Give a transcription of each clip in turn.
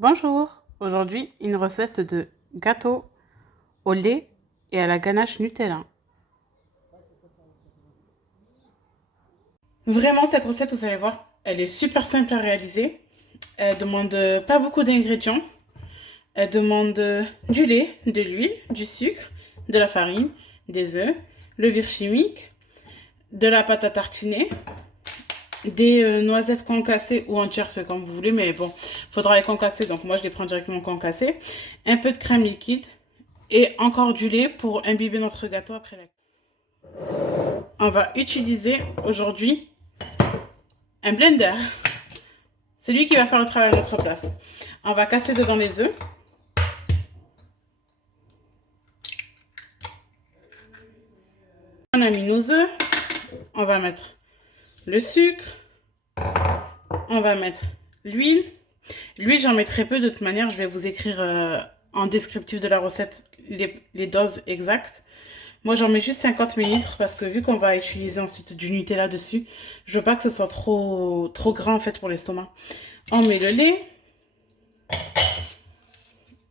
Bonjour, aujourd'hui une recette de gâteau au lait et à la ganache Nutella. Vraiment cette recette, vous allez voir, elle est super simple à réaliser. Elle demande pas beaucoup d'ingrédients. Elle demande du lait, de l'huile, du sucre, de la farine, des œufs, levure chimique, de la pâte à tartiner, des noisettes concassées ou entières, c'est comme vous voulez, mais bon, il faudra les concasser, donc moi je les prends directement concassées, un peu de crème liquide et encore du lait pour imbiber notre gâteau après la... On va utiliser aujourd'hui un blender. C'est lui qui va faire le travail à notre place. On va casser dedans les œufs. On a mis nos œufs. On va mettre le sucre. On va mettre l'huile. L'huile, j'en mets très peu. De toute manière, je vais vous écrire en descriptif de la recette les doses exactes. Moi, j'en mets juste 50 ml parce que vu qu'on va utiliser ensuite du Nutella dessus, je veux pas que ce soit trop gras en fait pour l'estomac. On met le lait,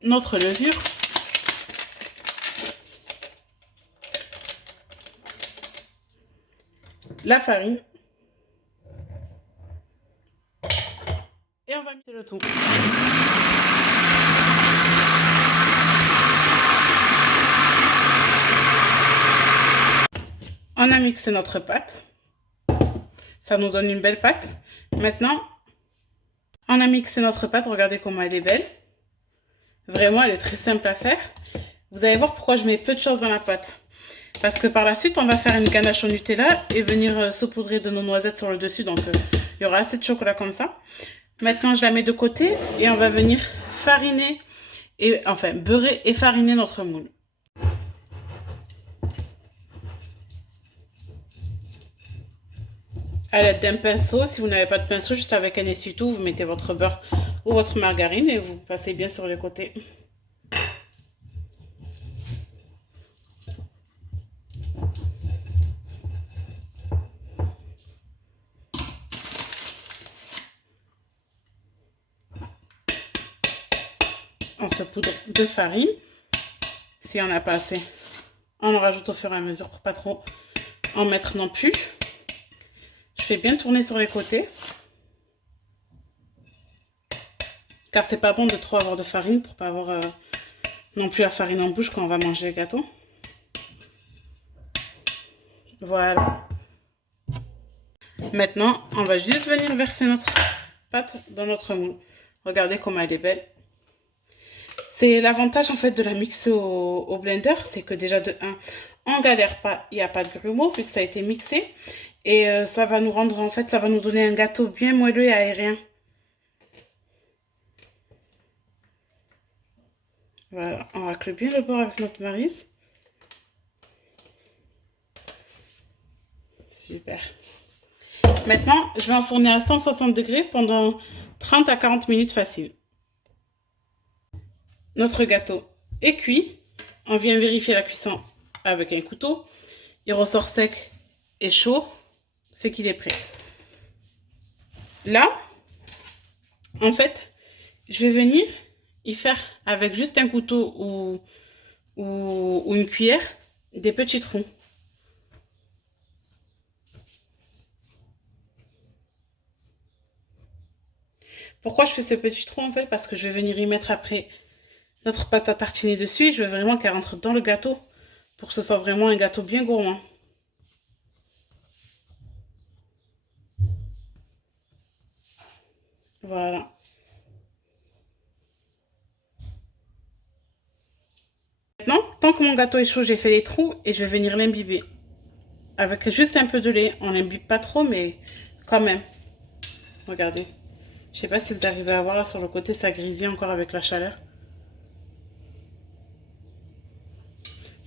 notre levure, la farine et on va mixer le tout. On a mixé notre pâte. Ça nous donne une belle pâte. Maintenant, on a mixé notre pâte. Regardez comment elle est belle. Vraiment, elle est très simple à faire. Vous allez voir pourquoi je mets peu de choses dans la pâte. Parce que par la suite, on va faire une ganache au Nutella et venir saupoudrer de nos noisettes sur le dessus. Donc, il y aura assez de chocolat comme ça. Maintenant, je la mets de côté et on va venir fariner, enfin beurrer et fariner notre moule. À l'aide d'un pinceau, si vous n'avez pas de pinceau, juste avec un essuie-tout, vous mettez votre beurre ou votre margarine et vous passez bien sur les côtés. On saupoudre de farine. Si on n'a pas assez, on en rajoute au fur et à mesure pour pas trop en mettre non plus. Je fais bien tourner sur les côtés. Car c'est pas bon de trop avoir de farine pour pas avoir non plus la farine en bouche quand on va manger le gâteau. Voilà. Maintenant, on va juste venir verser notre pâte dans notre moule. Regardez comment elle est belle. C'est l'avantage en fait de la mixer au blender, c'est que déjà de 1, on galère pas, il n'y a pas de grumeaux vu que ça a été mixé. Et ça va nous rendre, en fait, ça va nous donner un gâteau bien moelleux et aérien. Voilà, on racle bien le bord avec notre maryse. Super. Maintenant, je vais enfourner à 160 degrés pendant 30 à 40 minutes facile. Notre gâteau est cuit. On vient vérifier la cuisson avec un couteau. Il ressort sec et chaud. C'est qu'il est prêt. Là, en fait, je vais venir y faire avec juste un couteau ou une cuillère des petits trous. Pourquoi je fais ces petits trous en fait? Parce que je vais venir y mettre après notre pâte à tartiner dessus. Je veux vraiment qu'elle rentre dans le gâteau pour que ce soit vraiment un gâteau bien gourmand. Voilà. Maintenant, tant que mon gâteau est chaud, j'ai fait les trous et je vais venir l'imbiber. Avec juste un peu de lait. On n'imbibe pas trop, mais quand même. Regardez. Je sais pas si vous arrivez à voir là sur le côté, ça grésille encore avec la chaleur.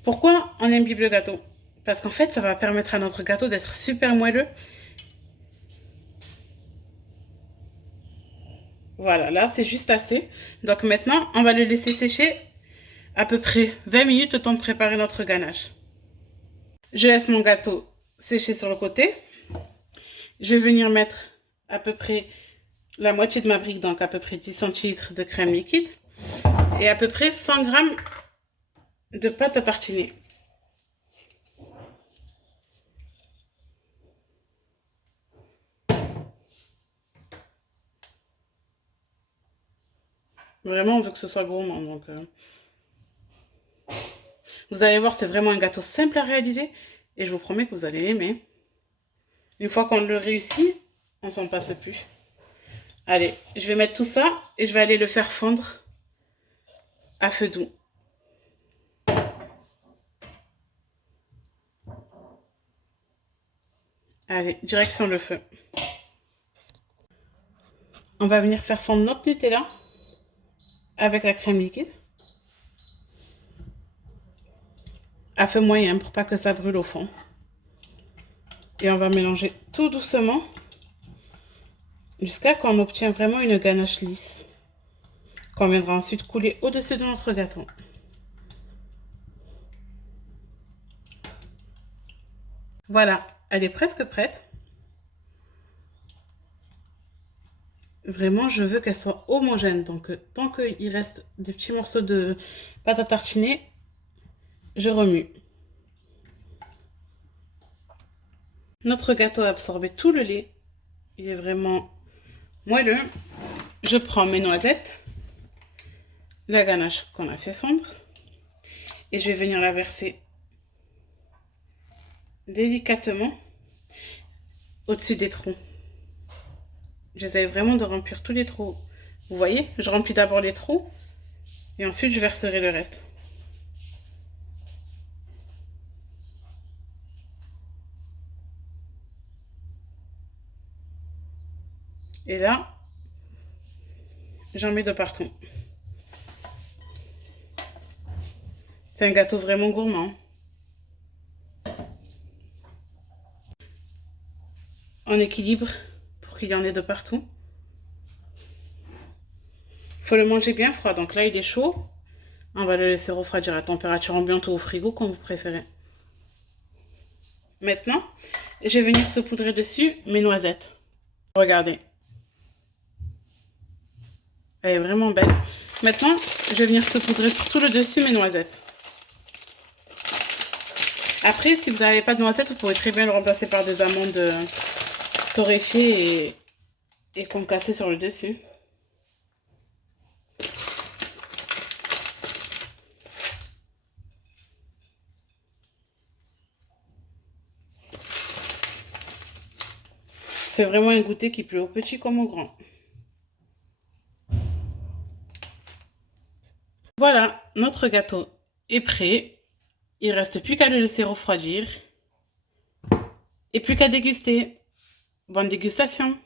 Pourquoi on imbibe le gâteau? Parce qu'en fait, ça va permettre à notre gâteau d'être super moelleux. Voilà, là, c'est juste assez. Donc maintenant, on va le laisser sécher à peu près 20 minutes, le temps de préparer notre ganache. Je laisse mon gâteau sécher sur le côté. Je vais venir mettre à peu près la moitié de ma brique, donc à peu près 10 centilitres de crème liquide et à peu près 100 g de pâte à tartiner. Vraiment, on veut que ce soit gourmand. Donc, vous allez voir, c'est vraiment un gâteau simple à réaliser et je vous promets que vous allez l'aimer. Une fois qu'on le réussit, on s'en passe plus. Allez, je vais mettre tout ça et je vais aller le faire fondre à feu doux. Allez, direction le feu. On va venir faire fondre notre Nutella avec la crème liquide à feu moyen pour pas que ça brûle au fond. Et on va mélanger tout doucement jusqu'à ce qu'on obtienne vraiment une ganache lisse qu'on viendra ensuite couler au-dessus de notre gâteau. Voilà, elle est presque prête. Vraiment, je veux qu'elle soit homogène. Donc, tant qu'il reste des petits morceaux de pâte à tartiner, je remue. Notre gâteau a absorbé tout le lait. Il est vraiment moelleux. Je prends mes noisettes, la ganache qu'on a fait fondre, et je vais venir la verser délicatement au-dessus des trous. J'essaie vraiment de remplir tous les trous. Vous voyez, je remplis d'abord les trous et ensuite je verserai le reste. Et là, j'en mets de partout. C'est un gâteau vraiment gourmand. En équilibre pour qu'il y en ait de partout. Il faut le manger bien froid. Donc là, il est chaud. On va le laisser refroidir à température ambiante ou au frigo, comme vous préférez. Maintenant, je vais venir saupoudrer dessus mes noisettes. Regardez. Elle est vraiment belle. Maintenant, je vais venir saupoudrer sur tout le dessus mes noisettes. Après, si vous n'avez pas de noisettes, vous pouvez très bien le remplacer par des amandes torréfiées et concassées sur le dessus. C'est vraiment un goûter qui plaît aux petits comme aux grands. Voilà, notre gâteau est prêt. Il ne reste plus qu'à le laisser refroidir. Et plus qu'à déguster. Bonne dégustation!